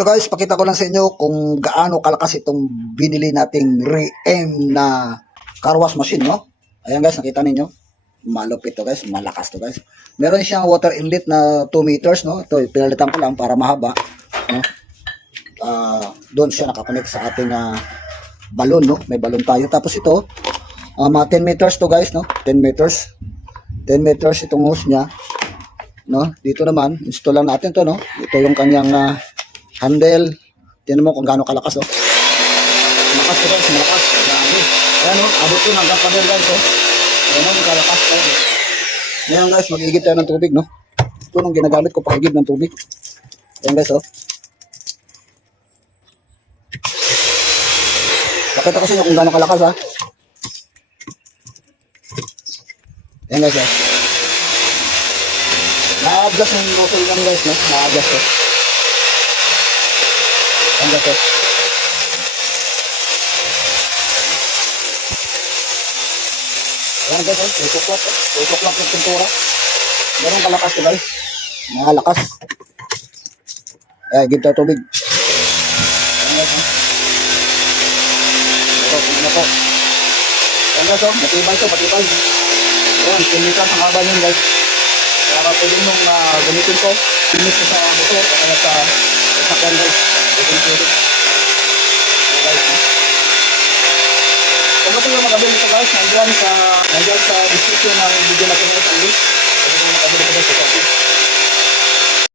Ito guys, pakita ko lang sa inyo kung gaano kalakas itong binili nating Re-M na car wash machine, no? Ayan guys, nakita ninyo. Malupit to guys, malakas to guys. Meron siyang water inlet na 2 meters, no? Ito, pinalitan ko lang para mahaba, no? Doon siya nakakonect sa ating balon, no? May balon tayo. Tapos ito, mga 10 meters to guys, no? 10 meters. 10 meters itong hose niya, no? Dito naman, install lang natin to, no? Ito yung kanyang handle. Tingnan mo kung gaano kalakas, oh. Malakas to guys, malakas. Ayan, oh, abot ko hanggang panel guys, oh. Ayan, oh, kalakas to. Ngayon guys, mag-igib tayo ng tubig, no? Ito nung ginagamit ko, pag-igib ng tubig. Ayan guys, oh. Pakita ko sa inyo kung gaano kalakas, ha. Ayan guys, oh. Na-adjust yung nozzle lang guys, no? Na-adjust, oh. Ayan guys, oh. Ayan guys, oh. Tutok-lak, oh. Tutok-lak yung pintura. Ganun kalakas to guys. Nakalakas. Ayan, give tayo tubig. Ayan guys, oh. Ito po. Ayan guys, oh. Matibay to, matibay. Ayan, 10 meters ang haba yun guys. Kaya pwede nung gamitin ko. Pinis ko sa motor o kaya sa sakyan guys. Pwede. Guys, oh. Kung gusto nyo mag-avail nito guys, nandiyan sa description ng video natin guys. Pwede nyo mag-avail nito guys sa Shopee.